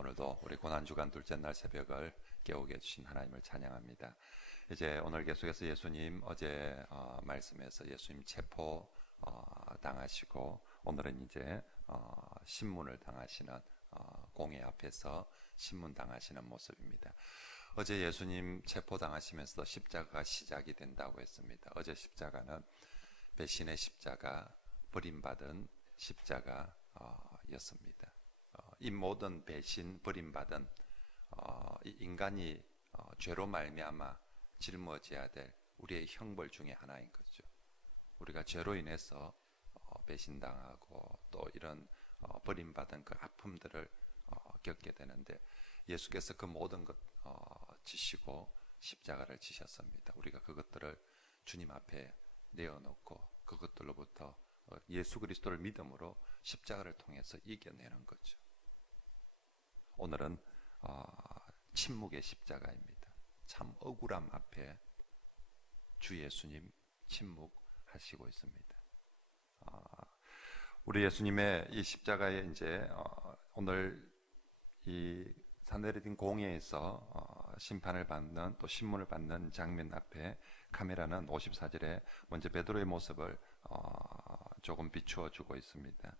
오늘도 우리 고난주간 둘째 날 새벽을 깨우게 해주신 하나님을 찬양합니다. 이제 오늘 계속해서 예수님 어제 말씀에서 예수님 체포 당하시고 오늘은 이제 신문을 당하시는 공회 앞에서 신문 당하시는 모습입니다. 어제 예수님 체포 당하시면서 십자가가 시작이 된다고 했습니다. 어제 십자가는 배신의 십자가, 버림받은 십자가였습니다. 이 모든 배신, 버림받은 이 인간이 죄로 말미암아 짊어져야 될 우리의 형벌 중에 하나인 거죠. 우리가 죄로 인해서 배신당하고 또 이런 버림받은 그 아픔들을 겪게 되는데 예수께서 그 모든 것 지시고 십자가를 지셨습니다. 우리가 그것들을 주님 앞에 내어놓고 그것들로부터 예수 그리스도를 믿음으로 십자가를 통해서 이겨내는 거죠. 오늘은 침묵의 십자가입니다. 참 억울함 앞에 주 예수님 침묵하시고 있습니다. 우리 예수님의 이 십자가에 이제 오늘 이 산헤드린 공회에서 심판을 받는 또 신문을 받는 장면 앞에 카메라는 54절에 먼저 베드로의 모습을 조금 비추어 주고 있습니다.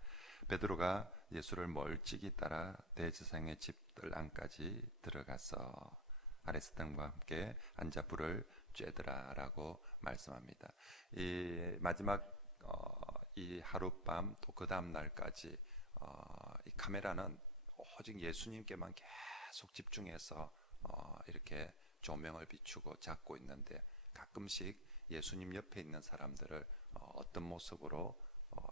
베드로가 예수를 멀찍이 따라 대제사장의 집들 안까지 들어가서 아레스당과 함께 앉아 불을 쬐더라라고 말씀합니다. 이 마지막 이 하룻밤 또 그 다음 날까지 이 카메라는 오직 예수님께만 계속 집중해서 이렇게 조명을 비추고 잡고 있는데 가끔씩 예수님 옆에 있는 사람들을 어떤 모습으로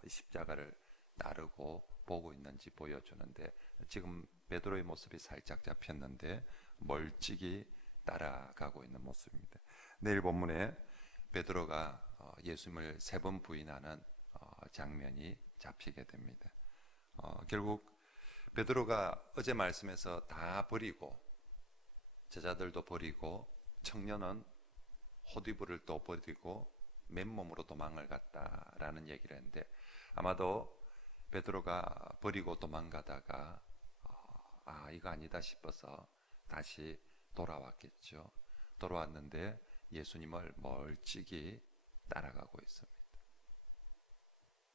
이 십자가를 따르고 보고 있는지 보여주는데 지금 베드로의 모습이 살짝 잡혔는데 멀찍이 따라가고 있는 모습입니다. 내일 본문에 베드로가 예수님을 3번 부인하는 장면이 잡히게 됩니다. 결국 베드로가 어제 말씀에서 다 버리고 제자들도 버리고 청년은 호디부를 또 버리고 맨몸으로 도망을 갔다라는 얘기를 했는데 아마도 베드로가 버리고 도망가다가 이거 아니다 싶어서 다시 돌아왔겠죠. 돌아왔는데 예수님을 멀찍이 따라가고 있습니다.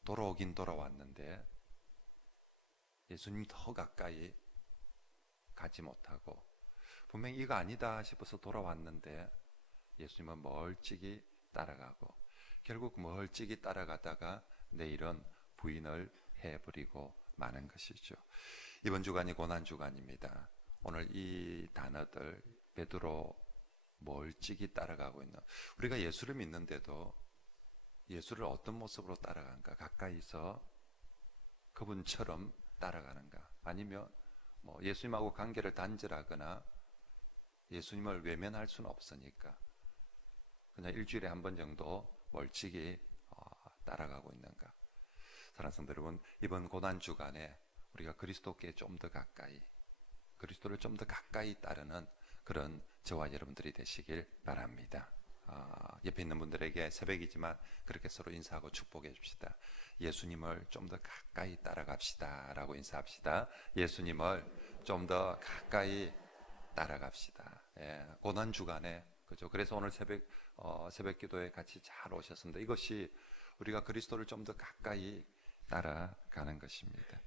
돌아오긴 돌아왔는데 예수님 더 가까이 가지 못하고 분명히 이거 아니다 싶어서 돌아왔는데 예수님은 멀찍이 따라가고 결국 멀찍이 따라가다가 내일은 부인을 해버리고 마는 것이죠. 이번 주간이 고난주간입니다. 오늘 이 단어들 베드로 멀찍이 따라가고 있는 우리가 예수를 믿는데도 예수를 어떤 모습으로 따라가는가? 가까이서 그분처럼 따라가는가? 아니면 예수님하고 관계를 단절하거나 예수님을 외면할 수는 없으니까 그냥 일주일에 한 번 정도 멀찍이 따라가고 있는가? 사랑하는 성도 여러분, 이번 고난주간에 우리가 그리스도께 좀 더 가까이 그리스도를 좀 더 가까이 따르는 그런 저와 여러분들이 되시길 바랍니다. 옆에 있는 분들에게 새벽이지만 그렇게 서로 인사하고 축복해 줍시다. 예수님을 좀 더 가까이 따라갑시다 라고 인사합시다. 예수님을 좀 더 가까이 따라갑시다. 고난주간에 그죠? 그래서 오늘 새벽 기도에 같이 잘 오셨습니다. 이것이 우리가 그리스도를 좀 더 가까이 따라가는 것입니다.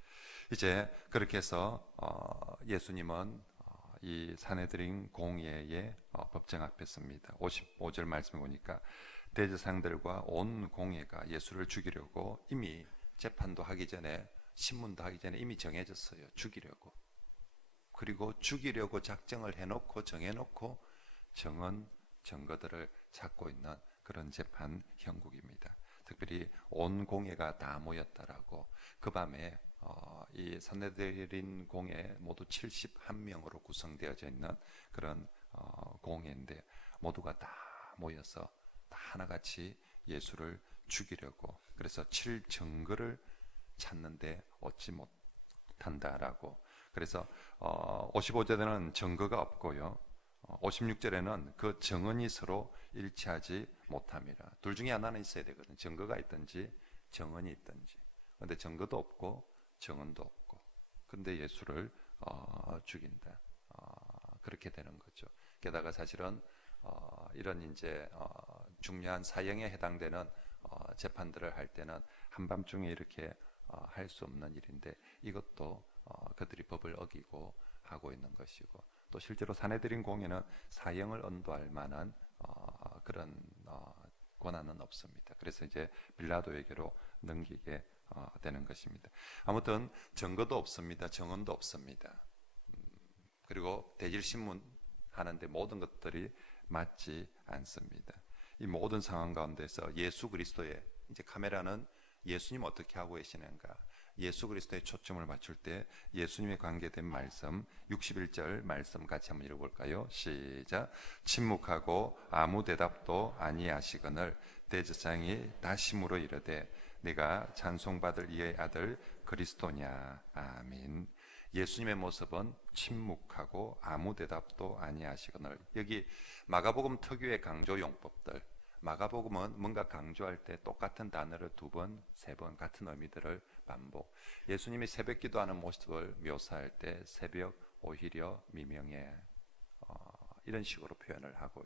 이제 그렇게 해서 예수님은 이 산헤드린 공회의 법정 앞에 섭니다. 55절 말씀을 보니까 대제사장들과 온 공회가 예수를 죽이려고 이미 재판도 하기 전에 신문도 하기 전에 이미 정해졌어요. 죽이려고. 그리고 죽이려고 작정을 해놓고 정해놓고 정한 증거들을 찾고 있는 그런 재판 형국입니다. 특별히 온 공회가 다 모였다라고 그 밤에 이 산헤드린 공회 모두 71명으로 구성되어져 있는 그런 공회인데 모두가 다 모여서 다 하나같이 예수를 죽이려고 그래서 7증거를 찾는데 얻지 못한다라고 그래서 55절에는 증거가 없고요 56절에는 그 정언이 서로 일치하지 못합니다. 둘 중에 하나는 있어야 되거든요. 증거가 있든지 정언이 있든지. 그런데 증거도 없고 정언도 없고 근데 예수를 죽인다. 그렇게 되는 거죠. 게다가 사실은 이런 이제 중요한 사형에 해당되는 재판들을 할 때는 한밤중에 이렇게 할 수 없는 일인데 이것도 그들이 법을 어기고 하고 있는 것이고, 또 실제로 사내들인 공에는 사형을 언도할 만한 그런 권한은 없습니다. 그래서 이제 빌라도에게로 넘기게 되는 것입니다. 아무튼 증거도 없습니다. 정언도 없습니다. 그리고 대질신문 하는데 모든 것들이 맞지 않습니다. 이 모든 상황 가운데서 예수 그리스도의, 이제 카메라는 예수님 어떻게 하고 계시는가, 예수 그리스도의 초점을 맞출 때 예수님에 관계된 말씀 61절 말씀 같이 한번 읽어볼까요? 시작. 침묵하고 아무 대답도 아니하시거늘 대제사장이 다시 물어 이르되 네가 찬송받을 이의 아들 그리스도냐. 아멘. 예수님의 모습은 침묵하고 아무 대답도 아니하시거늘. 여기 마가복음 특유의 강조 용법들, 마가복음은 뭔가 강조할 때 똑같은 단어를 두 번, 세 번 같은 의미들을 반복. 예수님이 새벽 기도하는 모습을 묘사할 때 새벽, 오히려, 미명에 이런 식으로 표현을 하고,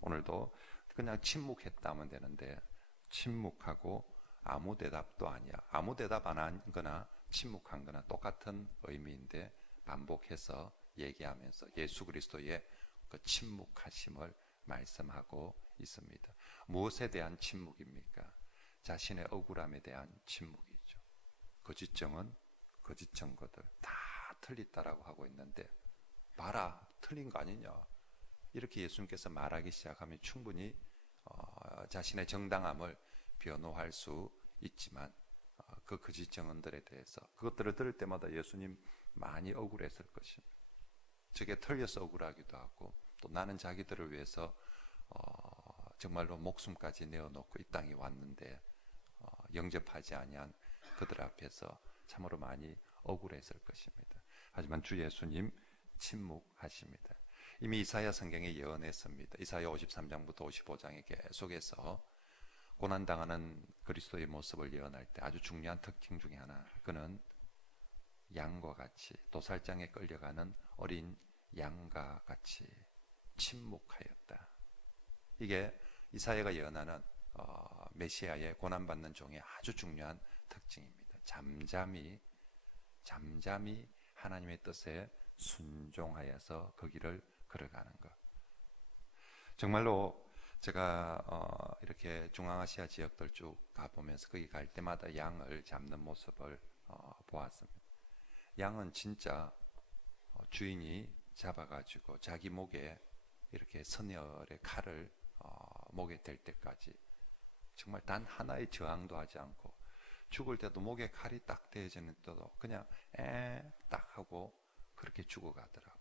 오늘도 그냥 침묵했다면 되는데 침묵하고 아무 대답도 아니야. 아무 대답 안 한 거나 침묵한 거나 똑같은 의미인데 반복해서 얘기하면서 예수 그리스도의 그 침묵하심을 말씀하고 있습니다. 무엇에 대한 침묵입니까? 자신의 억울함에 대한 침묵이죠. 거짓 증언, 거짓 증거들 다 틀리다라고 하고 있는데 봐라, 틀린 거 아니냐, 이렇게 예수님께서 말하기 시작하면 충분히 자신의 정당함을 변호할 수 있지만 그 거짓 증언들에 대해서 그것들을 들을 때마다 예수님 많이 억울했을 것입니다. 저게 틀려서 억울하기도 하고, 또 나는 자기들을 위해서 정말로 목숨까지 내어놓고 이 땅에 왔는데 영접하지 아니한 그들 앞에서 참으로 많이 억울했을 것입니다. 하지만 주 예수님 침묵하십니다. 이미 이사야 성경에 예언했습니다. 이사야 53장부터 55장에 계속해서 고난당하는 그리스도의 모습을 예언할 때 아주 중요한 특징 중에 하나, 그는 양과 같이, 도살장에 끌려가는 어린 양과 같이 침묵하였다. 이게 이사야가 예언하는 메시아의 고난받는 종의 아주 중요한 특징입니다. 잠잠히 하나님의 뜻에 순종하여서 그 길을 걸어가는 것. 정말로 제가 이렇게 중앙아시아 지역들 쭉 가보면서 거기 갈 때마다 양을 잡는 모습을 보았습니다. 양은 진짜 주인이 잡아가지고 자기 목에 이렇게 선열의 칼을 목에 댈 때까지 정말 단 하나의 저항도 하지 않고, 죽을 때도 목에 칼이 딱 대어지는 때도 그냥 딱 하고 그렇게 죽어가더라고요.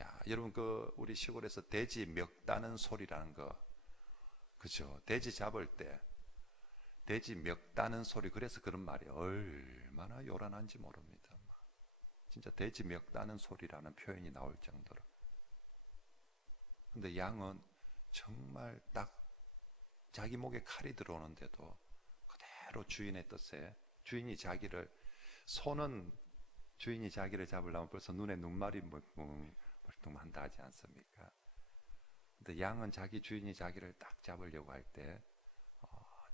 야, 여러분 그 우리 시골에서 돼지 멱 따는 소리라는 거, 그죠? 돼지 잡을 때 돼지 멱 따는 소리, 그래서 그런 말이 얼마나 요란한지 모릅니다. 진짜 돼지 멱 따는 소리라는 표현이 나올 정도로. 근데 양은 정말 딱 자기 목에 칼이 들어오는데도 그대로 주인의 뜻에, 주인이 자기를, 소는 주인이 자기를 잡으려면 벌써 눈에 눈말이 멀뚱한다 하지 않습니까? 근데 양은 자기 주인이 자기를 딱 잡으려고 할 때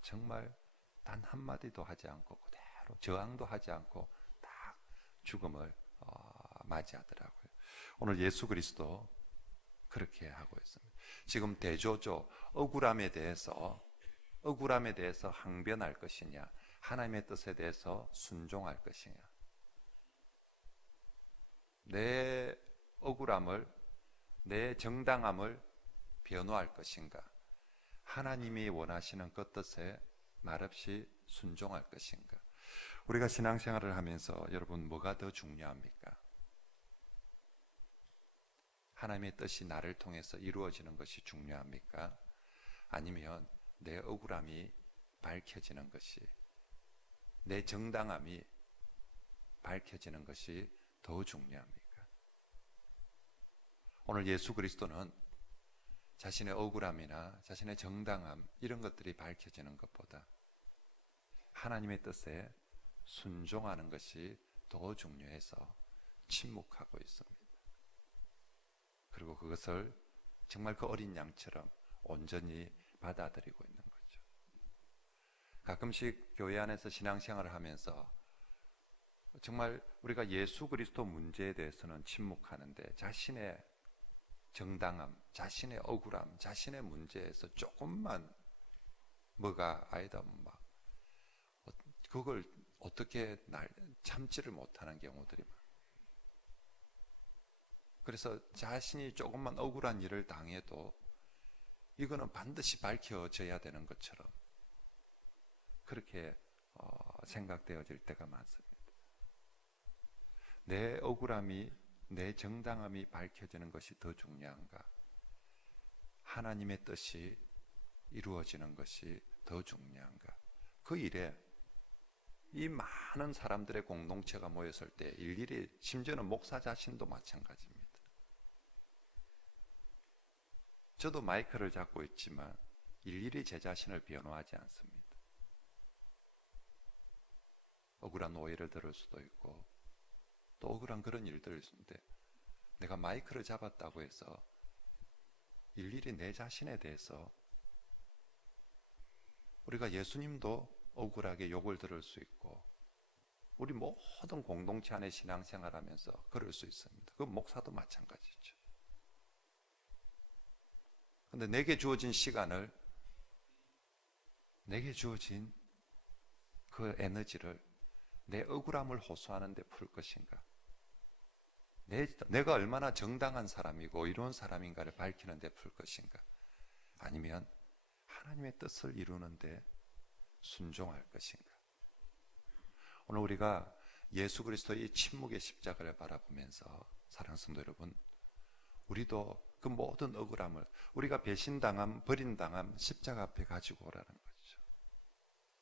정말 단 한마디도 하지 않고 그대로 저항도 하지 않고 딱 죽음을 맞이하더라고요. 오늘 예수 그리스도 그렇게 하고 있습니다. 지금 대조조 억울함에 대해서 항변할 것이냐, 하나님의 뜻에 대해서 순종할 것이냐, 내 억울함을, 내 정당함을 변호할 것인가, 하나님이 원하시는 그 뜻에 말없이 순종할 것인가. 우리가 신앙생활을 하면서 여러분 뭐가 더 중요합니까? 하나님의 뜻이 나를 통해서 이루어지는 것이 중요합니까? 아니면 내 억울함이 밝혀지는 것이, 내 정당함이 밝혀지는 것이 더 중요합니까? 오늘 예수 그리스도는 자신의 억울함이나 자신의 정당함 이런 것들이 밝혀지는 것보다 하나님의 뜻에 순종하는 것이 더 더 중요해서 침묵하고 있습니다. 그리고 그것을 정말 그 어린 양처럼 온전히 받아들이고 있는 거죠. 가끔씩 교회 안에서 신앙생활을 하면서 정말 우리가 예수 그리스도 문제에 대해서는 침묵하는데 자신의 정당함, 자신의 억울함, 자신의 문제에서 조금만 뭐가 아니다 막 그걸 어떻게 참지를 못하는 경우들이 많아요. 그래서 자신이 조금만 억울한 일을 당해도 이거는 반드시 밝혀져야 되는 것처럼 그렇게 생각되어질 때가 많습니다. 내 억울함이, 내 정당함이 밝혀지는 것이 더 중요한가? 하나님의 뜻이 이루어지는 것이 더 중요한가? 그 일에 이 많은 사람들의 공동체가 모였을 때 일일이, 심지어는 목사 자신도 마찬가지입니다. 저도 마이크를 잡고 있지만 일일이 제 자신을 변호하지 않습니다. 억울한 오해를 들을 수도 있고 또 억울한 그런 일들이 있는데 내가 마이크를 잡았다고 해서 일일이 내 자신에 대해서, 우리가 예수님도 억울하게 욕을 들을 수 있고 우리 모든 공동체 안에 신앙생활하면서 그럴 수 있습니다. 그 목사도 마찬가지죠. 그런데 내게 주어진 시간을, 내게 주어진 그 에너지를 내 억울함을 호소하는 데 풀 것인가? 내가 얼마나 정당한 사람이고 이로운 사람인가를 밝히는 데 풀 것인가? 아니면 하나님의 뜻을 이루는 데 순종할 것인가? 오늘 우리가 예수 그리스도의 침묵의 십자가를 바라보면서 사랑하는 성도 여러분, 우리도 그 모든 억울함을, 우리가 배신당함, 버림당함 십자가 앞에 가지고 오라는 거죠.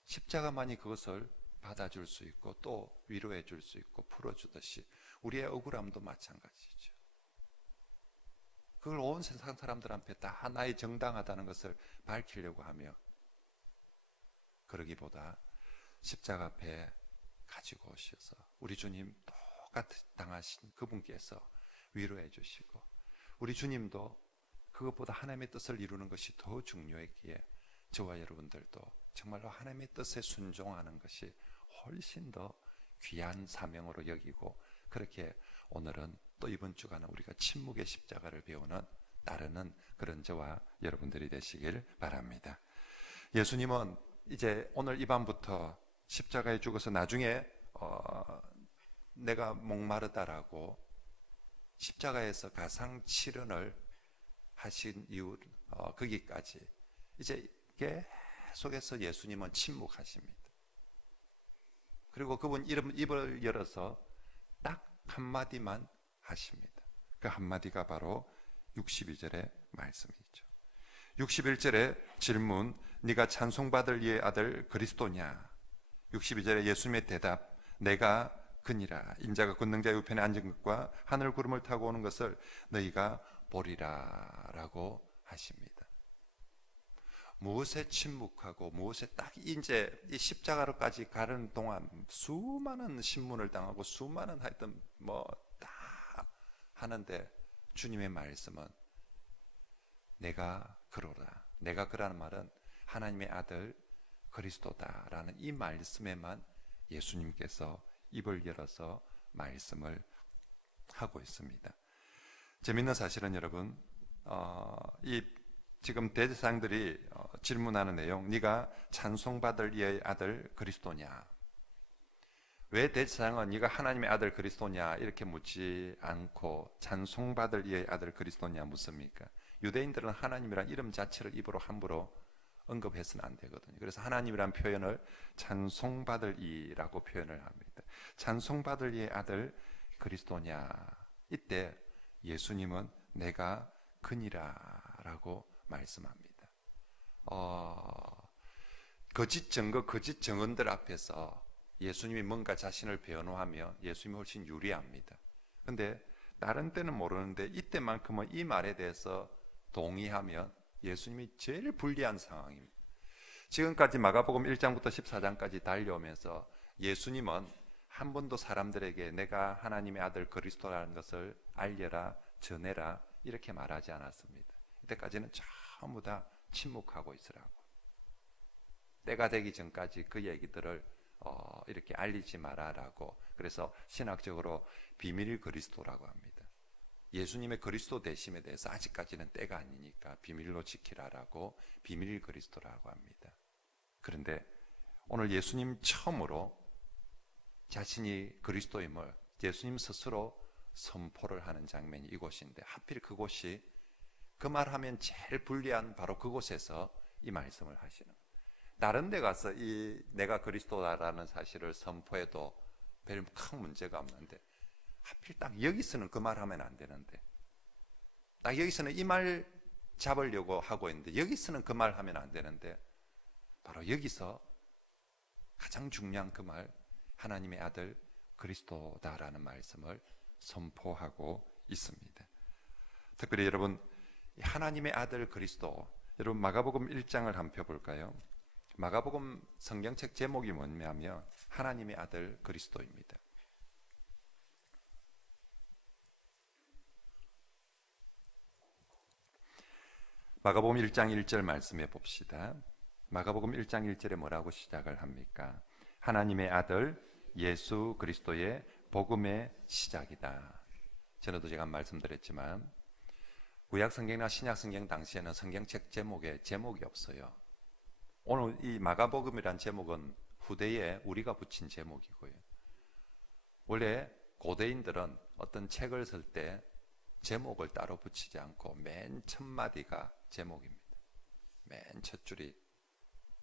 십자가만이 그것을 받아줄 수 있고 또 위로해 줄 수 있고 풀어주듯이 우리의 억울함도 마찬가지죠. 그걸 온 세상 사람들 앞에 다 나의 정당하다는 것을 밝히려고 하며, 그러기보다 십자가 앞에 가지고 오셔서 우리 주님 똑같이 당하신 그분께서 위로해 주시고, 우리 주님도 그것보다 하나님의 뜻을 이루는 것이 더 중요했기에 저와 여러분들도 정말로 하나님의 뜻에 순종하는 것이 훨씬 더 귀한 사명으로 여기고, 그렇게 오늘은 또 이번 주간은 우리가 침묵의 십자가를 배우는, 따르는 그런 저와 여러분들이 되시길 바랍니다. 예수님은 이제 오늘 이 밤부터 십자가에 죽어서 나중에 내가 목마르다라고 십자가에서 가상칠언을 하신 이후 거기까지 이제 계속해서 예수님은 침묵하십니다. 그리고 그분 입을 열어서 딱 한마디만 하십니다. 그 한마디가 바로 62절의 말씀이죠. 61절의 질문, 네가 찬송받을 이의 아들 그리스도냐? 62절에 예수님의 대답, 내가 그니라. 인자가 권능자의 우편에 앉은 것과 하늘 구름을 타고 오는 것을 너희가 보리라 라고 하십니다. 무엇에 침묵하고 무엇에 딱 이제 이 십자가로까지 가는 동안 수많은 신문을 당하고 수많은 하여튼 뭐 다 하는데 주님의 말씀은 내가 그러라. 내가 그라는 말은 하나님의 아들 그리스도다라는 이 말씀에만 예수님께서 입을 열어서 말씀을 하고 있습니다. 재밌는 사실은 여러분, 이 지금 대제사장들이 질문하는 내용, 네가 찬송받을 이의 아들 그리스도냐? 왜 대제사장은 네가 하나님의 아들 그리스도냐 이렇게 묻지 않고 찬송받을 이의 아들 그리스도냐 묻습니까? 유대인들은 하나님이란 이름 자체를 입으로 함부로 언급해서는 안 되거든요. 그래서 하나님이란 표현을 찬송받을 이라고 표현을 합니다. 찬송받을 이의 아들 그리스도냐? 이때 예수님은 내가 그니라 라고 말씀합니다. 거짓 증거, 거짓 증언들 앞에서 예수님이 뭔가 자신을 변호하며 예수님이 훨씬 유리합니다. 근데 다른 때는 모르는데 이때만큼은 이 말에 대해서 동의하면 예수님이 제일 불리한 상황입니다. 지금까지 마가복음 1장부터 14장까지 달려오면서 예수님은 한 번도 사람들에게 내가 하나님의 아들 그리스도라는 것을 알려라, 전해라 이렇게 말하지 않았습니다. 이때까지는 전부 다 침묵하고 있으라고. 때가 되기 전까지 그 얘기들을 이렇게 알리지 마라라고. 그래서 신학적으로 비밀 그리스도라고 합니다. 예수님의 그리스도 되심에 대해서 아직까지는 때가 아니니까 비밀로 지키라라고 비밀 그리스도라고 합니다. 그런데 오늘 예수님 처음으로 자신이 그리스도임을 예수님 스스로 선포를 하는 장면이 이곳인데, 하필 그곳이 그 말하면 제일 불리한 바로 그곳에서 이 말씀을 하시는 거예요. 다른 데 가서 이 내가 그리스도다라는 사실을 선포해도 별 큰 문제가 없는데, 하필 딱 여기서는 그 말하면 안 되는데, 딱 여기서는 이 말 잡으려고 하고 있는데 여기서는 그 말 하면 안 되는데, 바로 여기서 가장 중요한 그 말, 하나님의 아들 그리스도다라는 말씀을 선포하고 있습니다. 특별히 여러분, 하나님의 아들 그리스도, 여러분 마가복음 1장을 한번 펴볼까요? 마가복음 성경책 제목이 뭐냐면 하나님의 아들 그리스도입니다. 마가복음 1장 1절 말씀해 봅시다. 마가복음 1장 1절에 뭐라고 시작을 합니까? 하나님의 아들 예수 그리스도의 복음의 시작이다. 전에도 제가 말씀드렸지만 구약 성경이나 신약 성경 당시에는 성경책 제목에 제목이 없어요. 오늘 이 마가복음이란 제목은 후대에 우리가 붙인 제목이고요. 원래 고대인들은 어떤 책을 쓸 때 제목을 따로 붙이지 않고 맨 첫 마디가 제목입니다. 맨 첫 줄이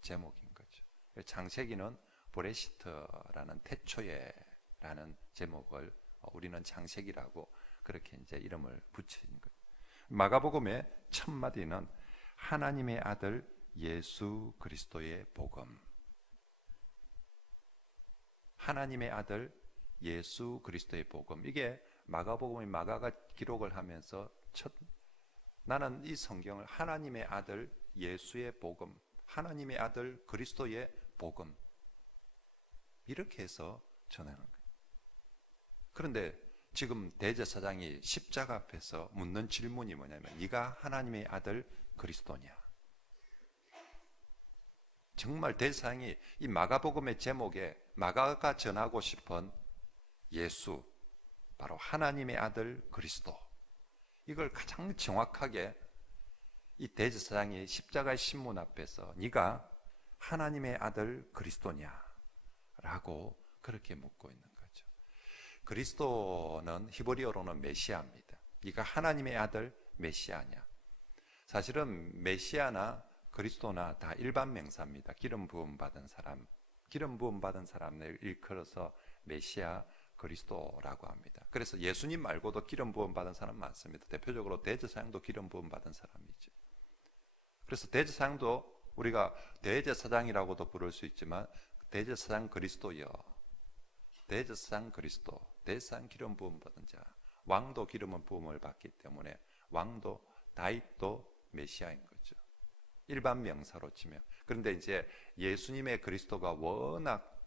제목인 거죠. 창세기는 보레시트라는 태초에라는 제목을 우리는 창세기라고 그렇게 이제 이름을 붙인 거예요. 마가복음의 첫 마디는 하나님의 아들 예수 그리스도의 복음. 하나님의 아들 예수 그리스도의 복음. 이게 마가복음의 마가가 기록을 하면서 나는 이 성경을 하나님의 아들 예수의 복음, 하나님의 아들 그리스도의 복음, 이렇게 해서 전하는 거예요. 그런데 지금 대제사장이 십자가 앞에서 묻는 질문이 뭐냐면, 네가 하나님의 아들 그리스도냐? 정말 대제사장이 이 마가복음의 제목에 마가가 전하고 싶은 예수, 바로 하나님의 아들 그리스도, 이걸 가장 정확하게 이 대제사장이 십자가의 신문 앞에서 네가 하나님의 아들 그리스도냐? 라고 그렇게 묻고 있는 거죠. 그리스도는 히브리어로는 메시아입니다. 네가 하나님의 아들 메시아냐? 사실은 메시아나 그리스도나 다 일반 명사입니다. 기름 부음 받은 사람, 기름 부음 받은 사람을 일컬어서 메시아 그리스도라고 합니다. 그래서 예수님 말고도 기름 부음 받은 사람 많습니다. 대표적으로 대제사장도 기름 부음 받은 사람이죠. 그래서 대제사장도 우리가 대제사장이라고도 부를 수 있지만 대제사장 그리스도여, 대제사장 그리스도, 대제사장 기름 부음 받은 자, 왕도 기름 부음을 받기 때문에 왕도 다윗도 메시아인 거죠. 일반 명사로 치면. 그런데 이제 예수님의 그리스도가 워낙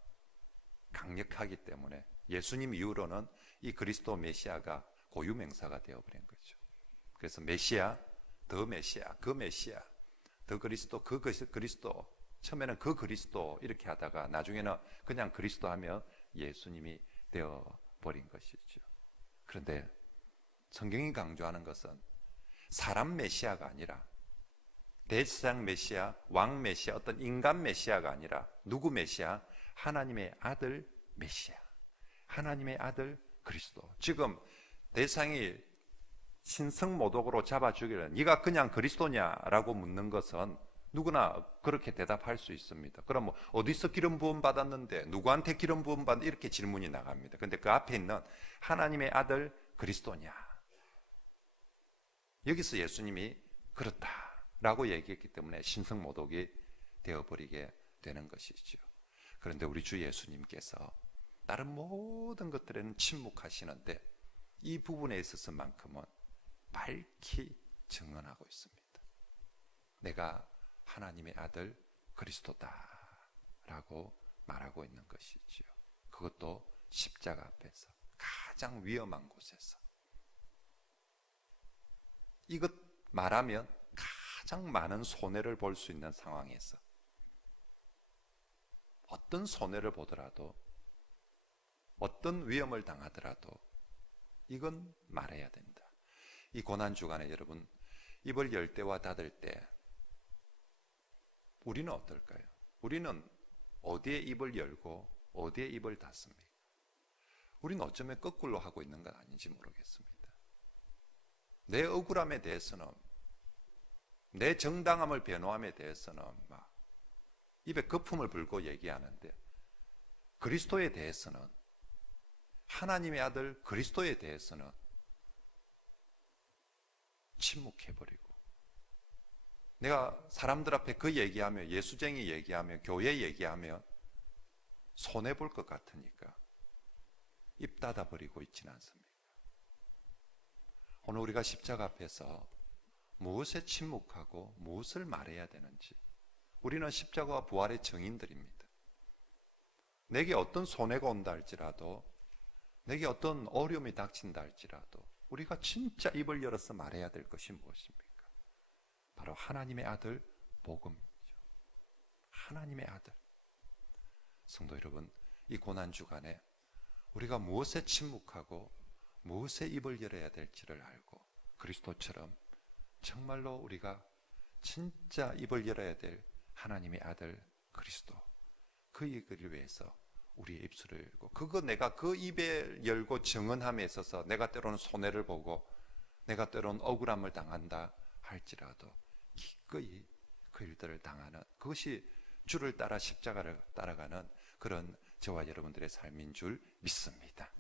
강력하기 때문에 예수님 이후로는 이 그리스도 메시아가 고유 명사가 되어버린 거죠. 그래서 메시아, 더 메시아, 그 메시아, 더 그리스도, 그 그리스도, 처음에는 그 그리스도 이렇게 하다가 나중에는 그냥 그리스도 하면 예수님이 되어버린 것이죠. 그런데 성경이 강조하는 것은 사람 메시아가 아니라, 대제사장 메시아, 왕 메시아, 어떤 인간 메시아가 아니라 누구 메시아? 하나님의 아들 메시아, 하나님의 아들 그리스도. 지금 대상이 신성모독으로 잡아 죽이려, 네가 그냥 그리스도냐라고 묻는 것은 누구나 그렇게 대답할 수 있습니다. 그럼 뭐 어디서 기름 부음 받았는데, 누구한테 기름 부음 받았는데, 이렇게 질문이 나갑니다. 근데 그 앞에 있는 하나님의 아들 그리스도냐, 여기서 예수님이 그렇다라고 얘기했기 때문에 신성모독이 되어버리게 되는 것이죠. 그런데 우리 주 예수님께서 다른 모든 것들에는 침묵하시는데 이 부분에 있어서만큼은 밝히 증언하고 있습니다. 내가 하나님의 아들 그리스도다 라고 말하고 있는 것이지요. 그것도 십자가 앞에서 가장 위험한 곳에서 이것 말하면 가장 많은 손해를 볼 수 있는 상황에서 어떤 손해를 보더라도 어떤 위험을 당하더라도 이건 말해야 된다. 이 고난 주간에 여러분 입을 열 때와 닫을 때 우리는 어떨까요? 우리는 어디에 입을 열고 어디에 입을 닫습니까? 우리는 어쩌면 거꾸로 하고 있는 건 아닌지 모르겠습니다. 내 억울함에 대해서는, 내 정당함을 변호함에 대해서는 막 입에 거품을 불고 얘기하는데, 그리스도에 대해서는, 하나님의 아들 그리스도에 대해서는 침묵해버리고, 내가 사람들 앞에 그 얘기하며, 예수쟁이 얘기하며, 교회 얘기하며 손해볼 것 같으니까 입 닫아버리고 있지는 않습니까? 오늘 우리가 십자가 앞에서 무엇에 침묵하고 무엇을 말해야 되는지, 우리는 십자가와 부활의 증인들입니다. 내게 어떤 손해가 온다 할지라도, 내게 어떤 어려움이 닥친다 할지라도 우리가 진짜 입을 열어서 말해야 될 것이 무엇입니까? 바로 하나님의 아들 복음이죠. 하나님의 아들. 성도 여러분, 이 고난 주간에 우리가 무엇에 침묵하고 무엇에 입을 열어야 될지를 알고 그리스도처럼 정말로 우리가 진짜 입을 열어야 될 하나님의 아들 그리스도, 그 얘기를 위해서 우리의 입술을 열고, 그거 내가 그 입에 열고 증언함에 있어서 내가 때로는 손해를 보고 내가 때로는 억울함을 당한다 할지라도 기꺼이 그 일들을 당하는, 그것이 주를 따라 십자가를 따라가는 그런 저와 여러분들의 삶인 줄 믿습니다.